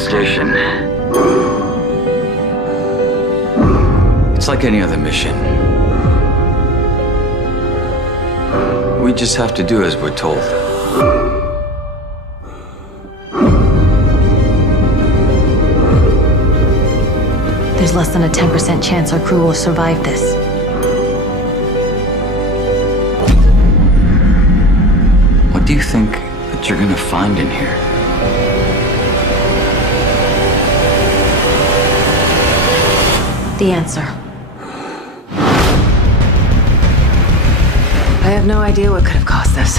station. It's like any other mission. We just have to do as we're told. There's less than a 10% chance our crew will survive this. What do you think that you're gonna find in here? The answer. I have no idea what could have caused this.